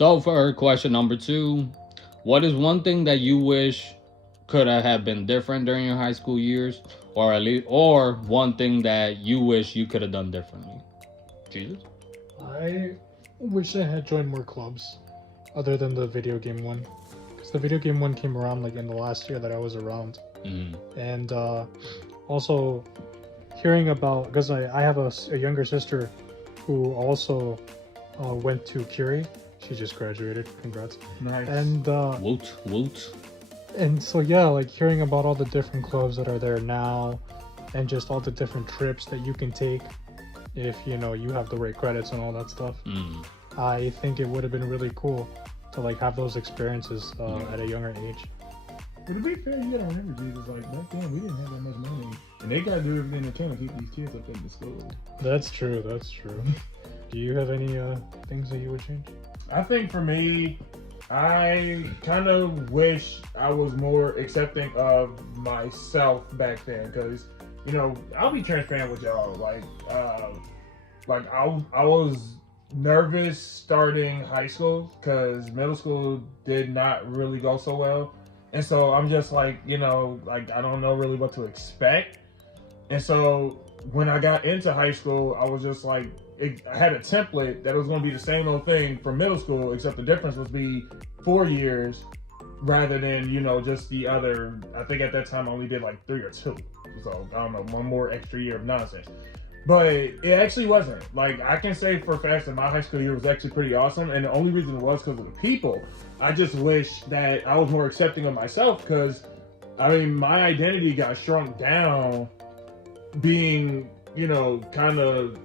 So for question number 2, what is one thing that you wish could have been different during your high school years, or at least, or one thing that you wish you could have done differently? Jesus. I wish I had joined more clubs other than the video game one. Because the video game one came around like in the last year that I was around. Mm. And also hearing about, because I have a younger sister who also went to Curie. She just graduated. Congrats. Nice. And Woot woot. and so yeah, like hearing about all the different clubs that are there now, and just all the different trips that you can take if you have the right credits and all that stuff. Mm. I think it would have been really cool to like have those experiences at a younger age. But to be fair, you gotta remember, Jesus, like back then we didn't have that much money, and they gotta do everything they can to keep these kids up in the school. That's true. That's true. Do you have any things that you would change? I think for me, I kind of wish I was more accepting of myself back then, because I'll be transparent with y'all. Like I was nervous starting high school because middle school did not really go so well, and so I'm just like like I don't know really what to expect, and so when I got into high school, I was just like. I had a template that was going to be the same old thing from middle school, except the difference was be 4 years rather than, just the other. I think at that time I only did like 3 or 2. So I don't know, one more extra year of nonsense. But it actually wasn't. Like I can say for a fact that my high school year was actually pretty awesome. And the only reason it was because of the people. I just wish that I was more accepting of myself because, my identity got shrunk down being, kind of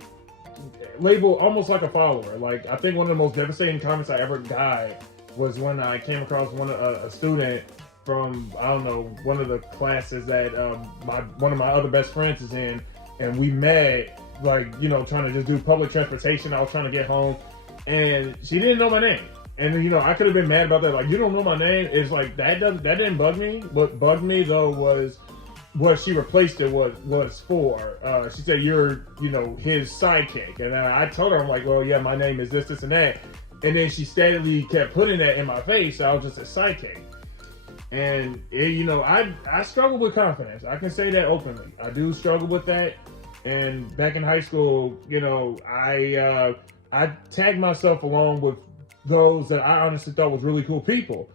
labeled almost like a follower. Like I think one of the most devastating comments I ever got was when I came across a student from I don't know one of the classes that one of my other best friends is in, and we met like trying to just do public transportation. I was trying to get home, and she didn't know my name. And I could have been mad about that. Like you don't know my name. It's like that didn't bug me. What bugged me though was what she replaced it was for. She said, you're, his sidekick. And I told her, I'm like, well, yeah, my name is this, and that. And then she steadily kept putting that in my face. So I was just a sidekick. And, I struggle with confidence. I can say that openly. I do struggle with that. And back in high school, I tagged myself along with those that I honestly thought was really cool people.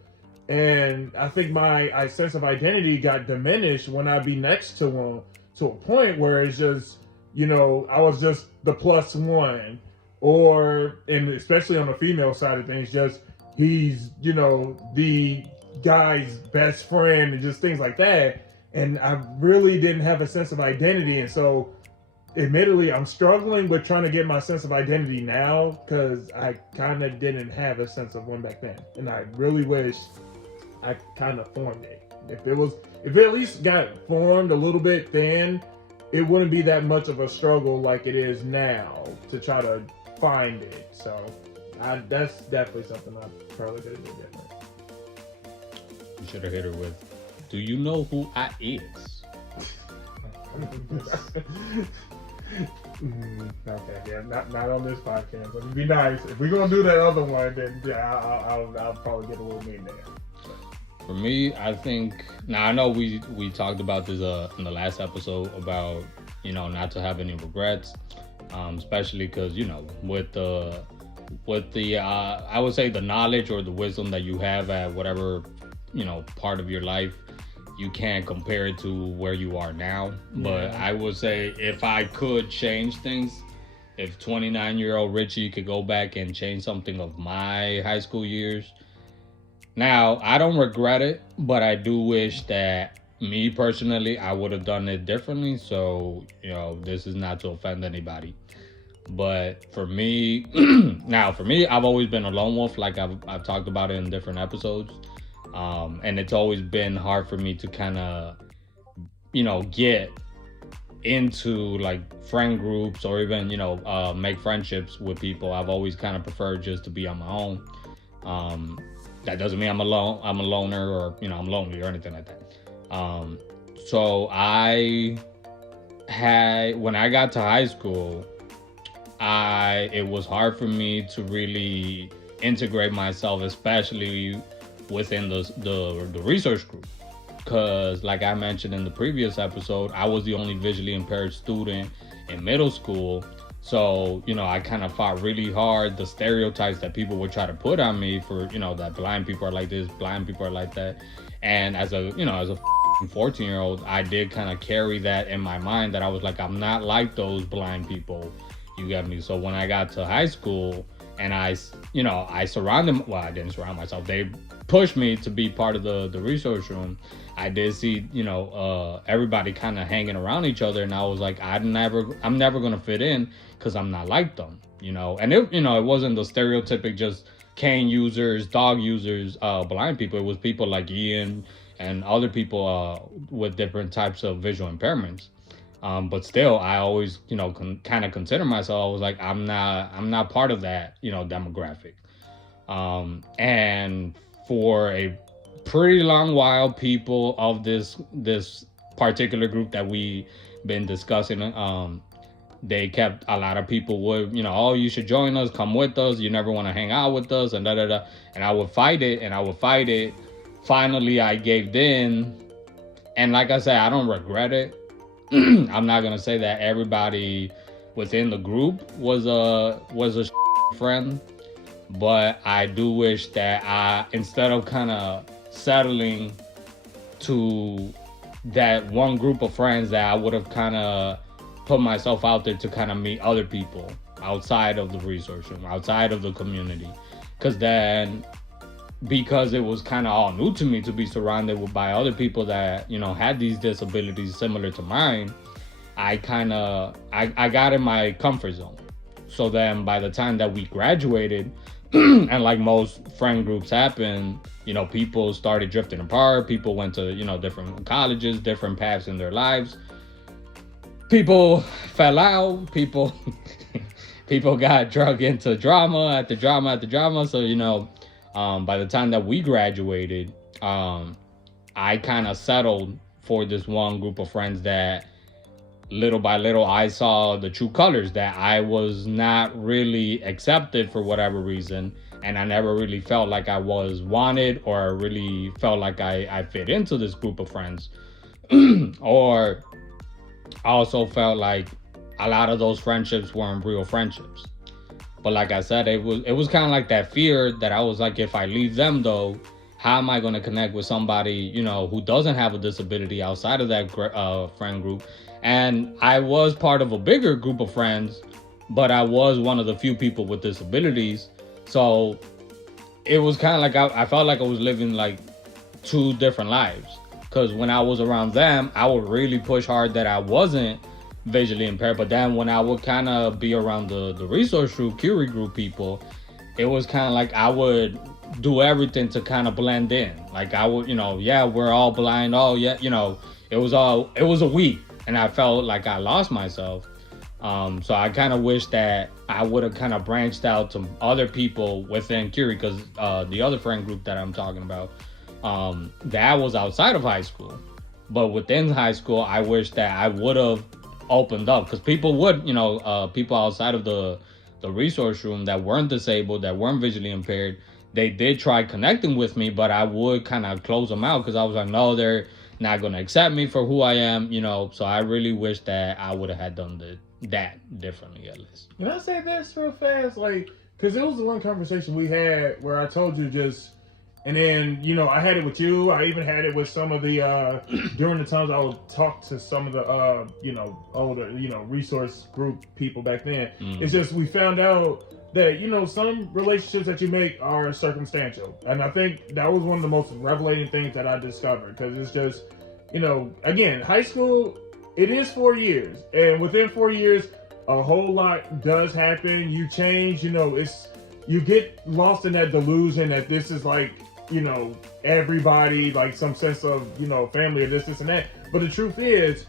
And I think my sense of identity got diminished when I'd be next to one to a point where it's just, I was just the plus one. And especially on the female side of things, just he's, the guy's best friend and just things like that. And I really didn't have a sense of identity. And so admittedly, I'm struggling with trying to get my sense of identity now because I kind of didn't have a sense of one back then. And I really wish I kind of formed it. If it at least got formed a little bit then, it wouldn't be that much of a struggle like it is now to try to find it. So that's definitely something I probably could have done different. You should have hit her with, do you know who I is? Okay, yeah, not on this podcast. It'd be nice if we're gonna do that other one. Then yeah, I'll probably get a little mean there. For me, I think now I know we talked about this in the last episode about not to have any regrets, especially because with the I would say the knowledge or the wisdom that you have at whatever part of your life, you can't compare it to where you are now. But I would say if I could change things, if 29-year-old Richie could go back and change something of my high school years. Now, I don't regret it, but I do wish that me personally, I would have done it differently. So, this is not to offend anybody. But for me, I've always been a lone wolf, like I've talked about it in different episodes. And it's always been hard for me to kind of, get into like friend groups or even, make friendships with people. I've always kind of preferred just to be on my own. That doesn't mean I'm a loner or, I'm lonely or anything like that. So when I got to high school, it was hard for me to really integrate myself, especially within the research group. Because, like I mentioned in the previous episode, I was the only visually impaired student in middle school. So, I kind of fought really hard the stereotypes that people would try to put on me for, that blind people are like this, blind people are like that. And as a 14-year-old, I did kind of carry that in my mind that I was like, I'm not like those blind people. You get me? So when I got to high school and I surrounded, well, I didn't surround myself. They pushed me to be part of the research room. I did see, everybody kind of hanging around each other. And I was like, I'm never going to fit in because I'm not like them, And it wasn't the stereotypic just cane users, dog users, blind people. It was people like Ian and other people with different types of visual impairments. But still, I always, kind of consider myself. I was like, I'm not part of that, demographic. And for a pretty long while, people of this particular group that we been discussing, they kept, a lot of people would, oh, you should join us, come with us. You never want to hang out with us, and da da da. And I would fight it. Finally, I gave in, and like I said, I don't regret it. I'm not gonna say that everybody within the group was a friend, but I do wish that I, instead of kind of settling to that one group of friends, that I would have kind of put myself out there to kind of meet other people outside of the research room, outside of the community, because it was kind of all new to me to be surrounded by other people that, had these disabilities similar to mine. I got in my comfort zone. So then by the time that we graduated, and like most friend groups happen, people started drifting apart. People went to, different colleges, different paths in their lives. People fell out. People got drug into drama after drama after drama. So, by the time that we graduated, I kind of settled for this one group of friends that little by little I saw the true colors, that I was not really accepted for whatever reason. And I never really felt like I was wanted, or really felt like I fit into this group of friends. Or I also felt like a lot of those friendships weren't real friendships. But like I said, it was kind of like that fear that I was like, if I leave them though, how am I going to connect with somebody, who doesn't have a disability outside of that friend group? And I was part of a bigger group of friends, but I was one of the few people with disabilities. So it was kind of like I felt like I was living like two different lives. Because when I was around them, I would really push hard that I wasn't visually impaired. But then when I would kind of be around the resource group, Curie group people, it was kind of like I would do everything to kind of blend in. Like I would, yeah, we're all blind. Oh yeah, it was a week, and I felt like I lost myself. So I kind of wish that I would have kind of branched out to other people within Curie, because the other friend group that I'm talking about, that was outside of high school. But within high school, I wish that I would have opened up, because people would, people outside of the resource room that weren't disabled, that weren't visually impaired, they did try connecting with me, but I would kind of close them out, because I was like, no, they're not going to accept me for who I am, So I really wish that I would have had done that differently, at least. Can I say this real fast? Because it was the one conversation we had where I told you just, and then, I had it with you. I even had it with some of the, during the times I would talk to some of the, older, resource group people back then. It's just, we found out that, some relationships that you make are circumstantial. And I think that was one of the most revelating things that I discovered. Because it's just, again, high school, it is 4 years. And within 4 years, a whole lot does happen. You change, you get lost in that delusion that this is like, everybody, like some sense of, family or this and that. But the truth is,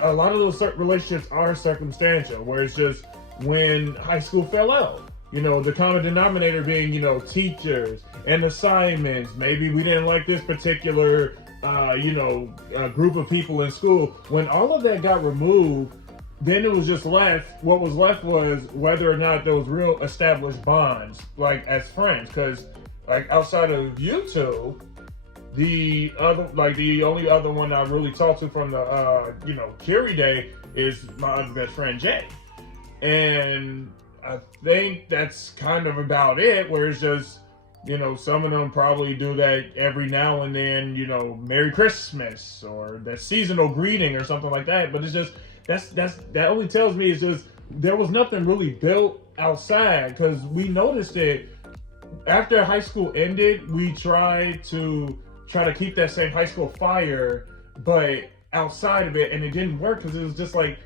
a lot of those relationships are circumstantial, where it's just when high school fell out, the common denominator being, teachers and assignments. Maybe we didn't like this particular, group of people in school. When all of that got removed, then it was just left. What was left was whether or not there was real established bonds, like as friends. Because like outside of you two, the only other one I really talked to from the Curie day is my other best friend Jay, and I think that's kind of about it. Where it's just some of them probably do that every now and then, Merry Christmas or that seasonal greeting or something like that. But it's just that only tells me it's just there was nothing really built outside, because we noticed it after high school ended. We tried to keep that same high school fire, but outside of it, and it didn't work because it was just like,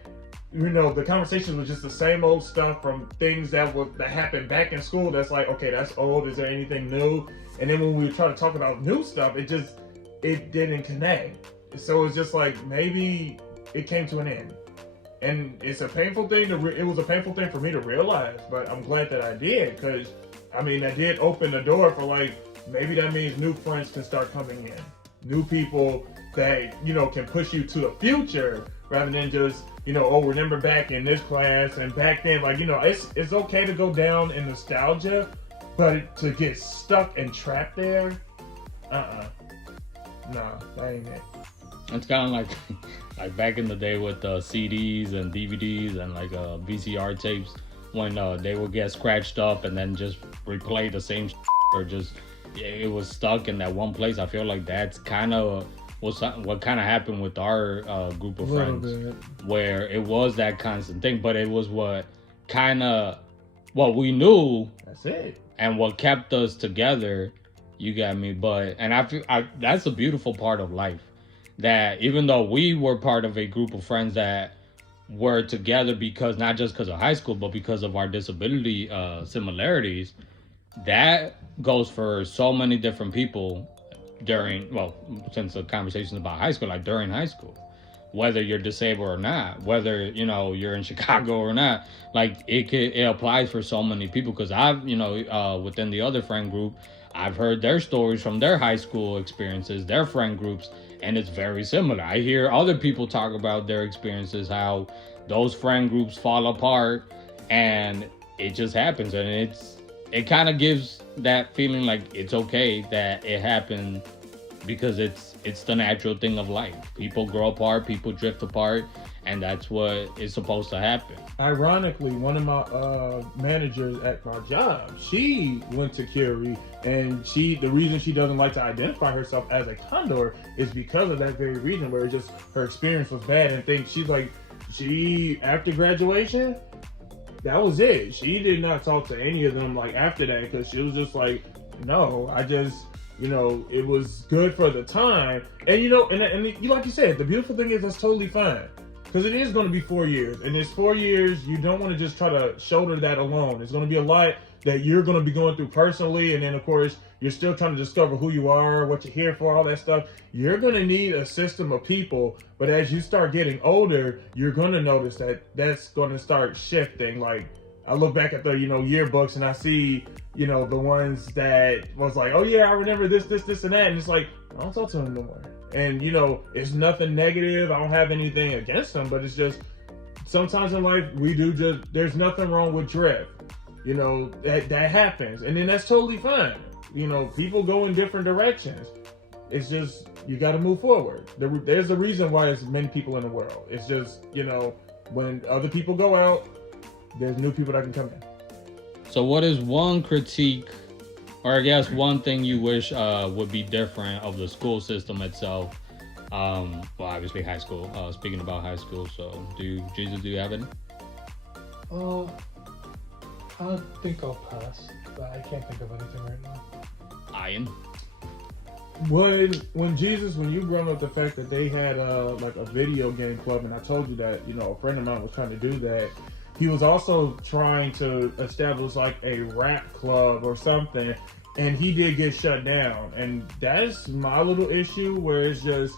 the conversation was just the same old stuff from things that happened back in school. That's like, okay, that's old. Is there anything new? And then when we try to talk about new stuff, it didn't connect. So it's just like maybe it came to an end, and it's a painful thing it was a painful thing for me to realize. But I'm glad that I did, because I mean, that did open the door for like, maybe that means new friends can start coming in, new people that can push you to the future rather than just remember back in this class and back then. Like, it's okay to go down in nostalgia, but to get stuck and trapped there, nah, that ain't it. It's kind of like back in the day with CDs and DVDs and like VCR tapes, when they would get scratched up and then just replay the same or just it was stuck in that one place. I feel like that's kind of what kind of happened with our group of friends, where it was that constant thing, but it was what we knew. That's it. And what kept us together. You got me. And I feel that's a beautiful part of life, that even though we were part of a group of friends that were together because not just because of high school, but because of our disability similarities, that goes for so many different people since the conversation about high school, like during high school, whether you're disabled or not, whether you're in Chicago or not, like it applies for so many people. Because I've within the other friend group, I've heard their stories from their high school experiences, their friend groups, and it's very similar. I hear other people talk about their experiences, how those friend groups fall apart, and it just happens, and it kind of gives that feeling like it's okay that it happened, because it's the natural thing of life. People grow apart, people drift apart, and that's what is supposed to happen. Ironically, one of my managers at my job, she went to Curie, and the reason she doesn't like to identify herself as a condor is because of that very reason, where just her experience was bad, and she after graduation, that was it. She did not talk to any of them like after that, because she was just like, no, I just it was good for the time. And and like you said, the beautiful thing is that's totally fine, because it is going to be 4 years, and it's 4 years. You don't want to just try to shoulder that alone. It's going to be a lot that you're going to be going through personally, and then of course you're still trying to discover who you are, what you're here for, all that stuff. You're going to need a system of people, but as you start getting older, you're going to notice that that's going to start shifting. Like, I look back at the yearbooks, and I see the ones that was like, oh yeah, I remember this and that, and it's like, I don't talk to them no more. And it's nothing negative. I don't have anything against them, but it's just sometimes in life there's nothing wrong with drift. That happens, and then that's totally fine. People go in different directions. It's just, you got to move forward. There's a reason why there's many people in the world. It's just, when other people go out, there's new people that can come in. So what is one critique, or I guess one thing you wish would be different of the school system itself? Well, obviously high school. Speaking about high school, so do you have any? I think I'll pass, but I can't think of anything right now. Ian? When you brought up the fact that they had like a video game club, and I told you that a friend of mine was trying to do that. He was also trying to establish like a rap club or something, and he did get shut down. And that's my little issue, where it's just,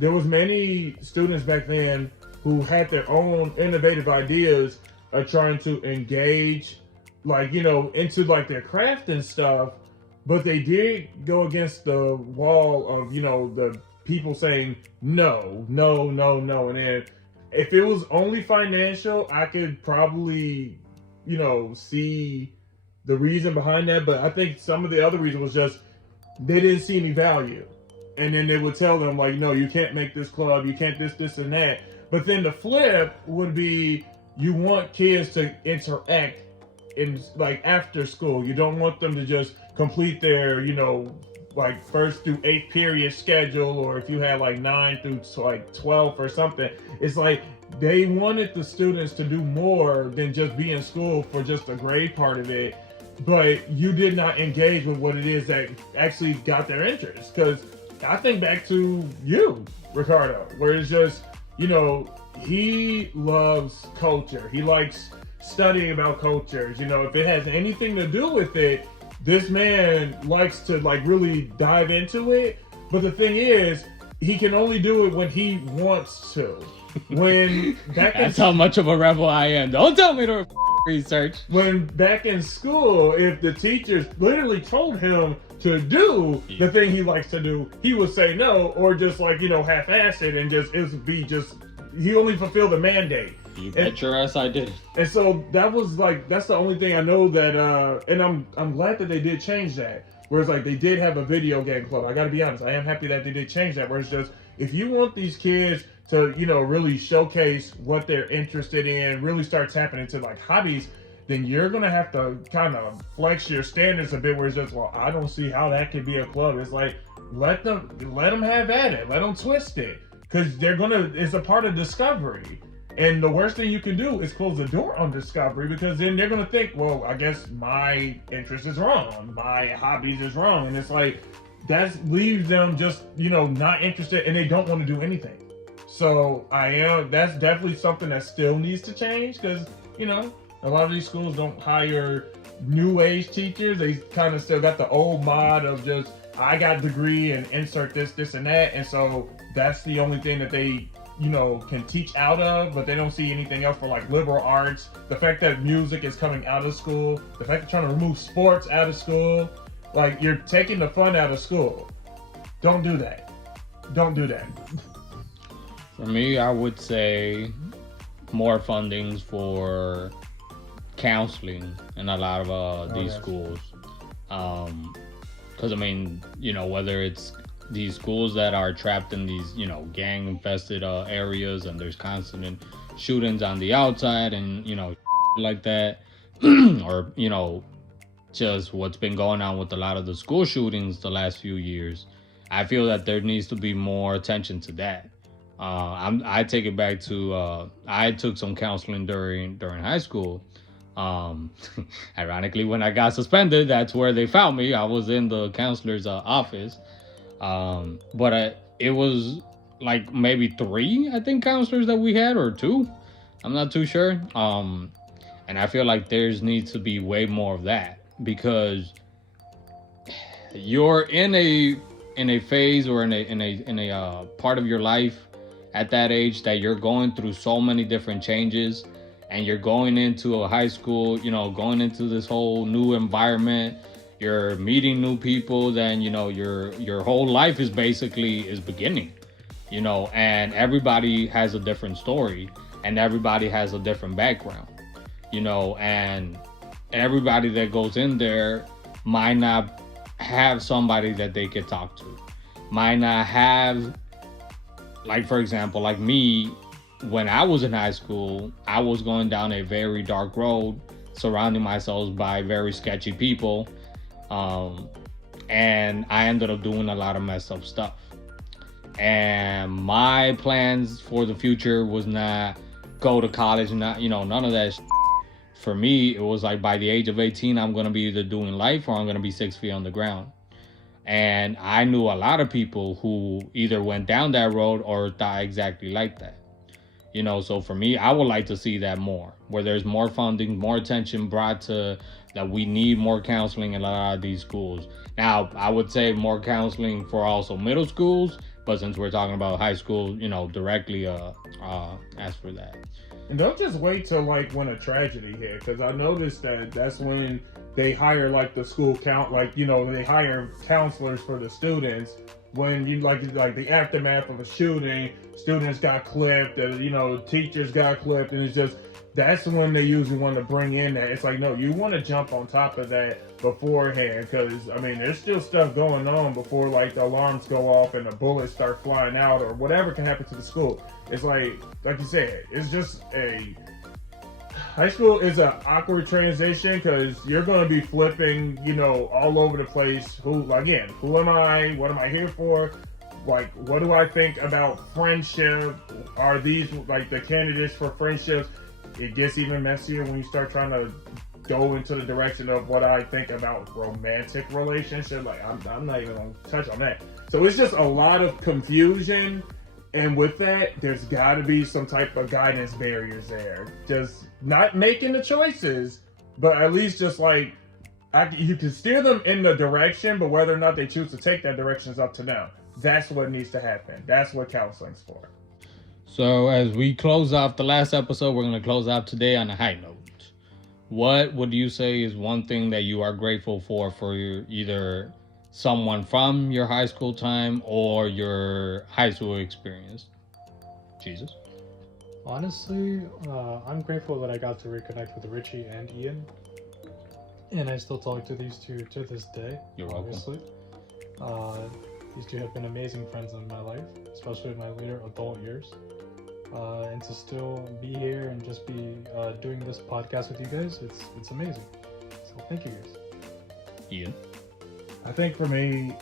there was many students back then who had their own innovative ideas of trying to engage, like, into like their craft and stuff, but they did go against the wall of, the people saying no, and then if it was only financial, I could probably, see the reason behind that. But I think some of the other reason was just they didn't see any value. And then they would tell them, like, no, you can't make this club, you can't this, and that. But then the flip would be you want kids to interact in like after school. You don't want them to just complete their, like first through eighth period schedule, or if you had like 9 through like 12 or something. It's like they wanted the students to do more than just be in school for just the grade part of it, but you did not engage with what it is that actually got their interest. Because I think back to you, Ricardo, where it's just, he loves culture. He likes studying about cultures. If it has anything to do with it, this man likes to like really dive into it. But the thing is, he can only do it when he wants to. When that's how much of a rebel I am. Don't tell me to research. When back in school, if the teachers literally told him to do the thing he likes to do, he would say no, or just like, half-ass it, and just, it would be just, he only fulfilled the mandate. You bet your ass I did. And so that was like, that's the only thing I know that, and I'm glad that they did change that. Whereas like they did have a video game club. I gotta be honest, I am happy that they did change that. Where it's just, if you want these kids to, really showcase what they're interested in, really start tapping into like hobbies, then you're gonna have to kind of flex your standards a bit. Where it's just, well, I don't see how that could be a club. It's like, let them have at it, let them twist it, because it's a part of discovery. And the worst thing you can do is close the door on discovery, because then they're going to think, well, I guess my interest is wrong, my hobbies is wrong. And it's like, that leaves them just, not interested, and they don't want to do anything. So that's definitely something that still needs to change, because, a lot of these schools don't hire new age teachers. They kind of still got the old mod of just, I got a degree and insert this, and that. And so that's the only thing that they can teach out of, but they don't see anything else for like liberal arts. The fact that music is coming out of school, the fact they're trying to remove sports out of school, like you're taking the fun out of school. Don't do that. Don't do that. For me, I would say more fundings for counseling in a lot of these schools. Because I mean, whether it's these schools that are trapped in these, gang infested areas, and there's constant shootings on the outside and, like that, or, just what's been going on with a lot of the school shootings the last few years. I feel that there needs to be more attention to that. I take it back to, I took some counseling during high school. Ironically, when I got suspended, that's where they found me. I was in the counselor's office. But it was like maybe 3, I think, counselors that we had, or 2. I'm not too sure. And I feel like there's needs to be way more of that, because you're in a phase or in a part of your life at that age that you're going through so many different changes, and you're going into a high school, going into this whole new environment. You're meeting new people, then your whole life is beginning, and everybody has a different story, and everybody has a different background, and everybody that goes in there might not have somebody that they could talk to, might not have, like, for example, like me, when I was in high school, I was going down a very dark road, surrounding myself by very sketchy people. And I ended up doing a lot of messed up stuff. And my plans for the future was not go to college, not, none of that. For me, it was like by the age of 18, I'm going to be either doing life or I'm going to be 6 feet on the ground. And I knew a lot of people who either went down that road or thought exactly like that. So for me, I would like to see that more, where there's more funding, more attention brought to that. We need more counseling in a lot of these schools. Now, I would say more counseling for also middle schools, but since we're talking about high school, directly ask for that. And don't just wait till like when a tragedy hit, because I noticed that that's when they hire like the school count, like they hire counselors for the students when you like the aftermath of a shooting, students got clipped, and teachers got clipped, and it's just that's when they usually want to bring in that. It's like, no, you want to jump on top of that beforehand, because I mean, there's still stuff going on before like the alarms go off and the bullets start flying out or whatever can happen to the school. It's like you said, it's just a high school is an awkward transition because you're going to be flipping, all over the place. Who am I? What am I here for? Like, what do I think about friendship? Are these like the candidates for friendships? It gets even messier when you start trying to go into the direction of what I think about romantic relationship. Like, I'm not even going to touch on that. So it's just a lot of confusion. And with that, there's got to be some type of guidance barriers there. Just not making the choices, but at least just like, you can steer them in the direction, but whether or not they choose to take that direction is up to them. That's what needs to happen. That's what counseling's for. So as we close off the last episode, we're going to close out today on a high note. What would you say is one thing that you are grateful for either someone from your high school time or your high school experience? Jesus? Honestly, I'm grateful that I got to reconnect with Richie and Ian. And I still talk to these two to this day. You're obviously. These two have been amazing friends in my life, especially in my later adult years. And to still be here and just be doing this podcast with you guys, it's amazing. So thank you guys. Ian? I think for me,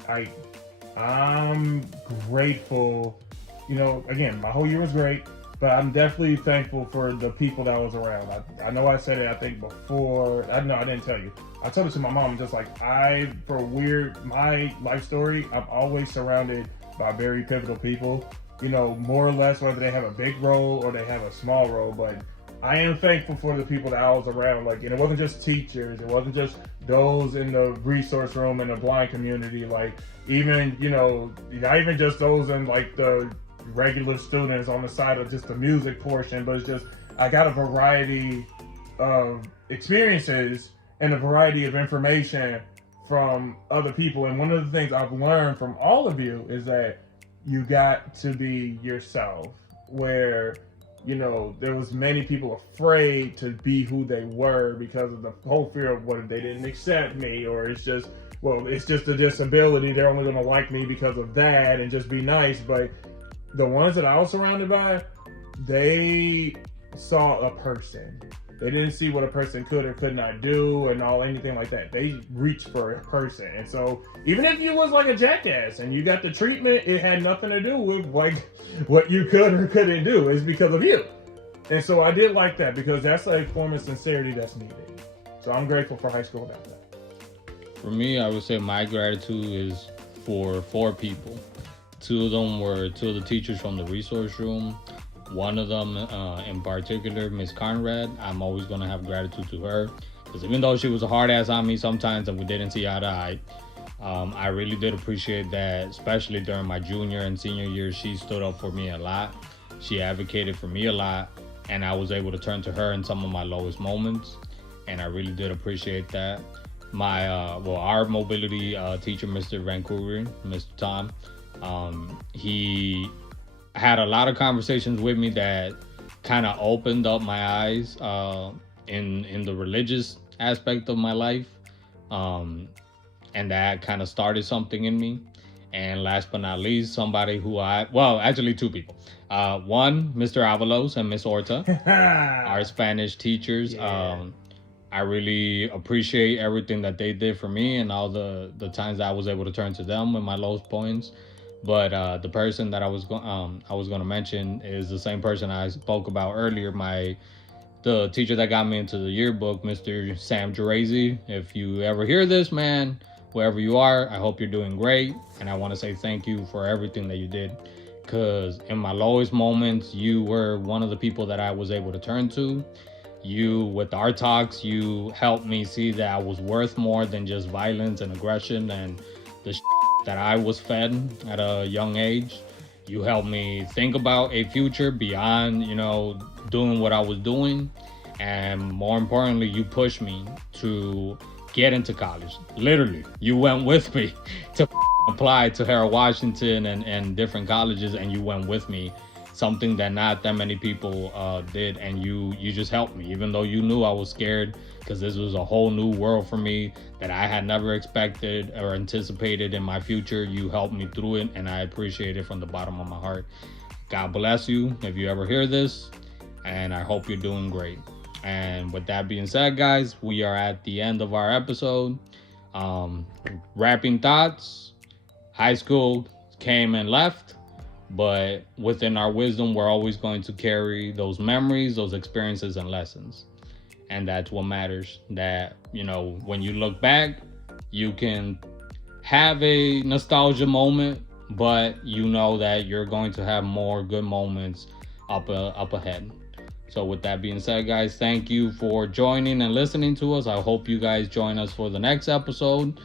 I'm grateful. Again, my whole year was great, but I'm definitely thankful for the people that was around. I know I said it, I think before. I didn't tell you. I told it to my mom, just like my life story, I'm always surrounded by very pivotal people. More or less, whether they have a big role or they have a small role, but I am thankful for the people that I was around. Like, and it wasn't just teachers, it wasn't just those in the resource room in the blind community. Like, even, not even just those in like the regular students on the side of just the music portion, but it's just, I got a variety of experiences and a variety of information from other people. And one of the things I've learned from all of you is that you got to be yourself, where there was many people afraid to be who they were because of the whole fear of what if they didn't accept me, or it's just a disability, they're only going to like me because of that and just be nice. But the ones that I was surrounded by, they saw a person. They didn't see what a person could or could not do and anything like that. They reached for a person. And so even if you was like a jackass and you got the treatment, it had nothing to do with like what you could or couldn't do. It's because of you. And so I did like that, because that's a form of sincerity that's needed. So I'm grateful for high school about that. For me, I would say my gratitude is for 4 people. 2 of them were 2 of the teachers from the resource room. One of them in particular, Miss Conrad, I'm always going to have gratitude to her, because even though she was a hard ass on me sometimes and we didn't see eye to eye, I really did appreciate that, especially during my junior and senior years. She stood up for me a lot. She advocated for me a lot, and I was able to turn to her in some of my lowest moments, and I really did appreciate that. Our mobility teacher, Mr. Vancouver, Mr. Tom, he had a lot of conversations with me that kind of opened up my eyes in the religious aspect of my life, and that kind of started something in me. And last but not least, somebody who actually 2 people. One, Mr. Avalos and Miss Orta, our Spanish teachers. Yeah. I really appreciate everything that they did for me and all the times that I was able to turn to them in my lowest points. But the person that I was going to mention is the same person I spoke about earlier. The teacher that got me into the yearbook, Mr. Sam Gerazi. If you ever hear this, man, wherever you are, I hope you're doing great. And I want to say thank you for everything that you did. Because in my lowest moments, you were one of the people that I was able to turn to. You, with our talks, you helped me see that I was worth more than just violence and aggression and the that I was fed at a young age. You helped me think about a future beyond, doing what I was doing. And more importantly, you pushed me to get into college. Literally, you went with me to apply to Harold Washington and different colleges, and you went with me. Something that not that many people did, and you just helped me, even though you knew I was scared, because this was a whole new world for me that I had never expected or anticipated in my future. You helped me through it, and I appreciate it from the bottom of my heart. God bless you if you ever hear this, and I hope you're doing great. And with that being said, guys, we are at the end of our episode. Wrapping thoughts. High school came and left, but within our wisdom, we're always going to carry those memories, those experiences, and lessons. And that's what matters. That, you know, when you look back, you can have a nostalgia moment, but you know that you're going to have more good moments up ahead. So with that being said, guys, thank you for joining and listening to us. I hope you guys join us for the next episode.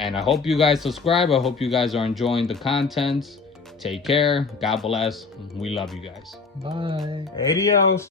And I hope you guys subscribe. I hope you guys are enjoying the content. Take care. God bless. We love you guys. Bye. Adios.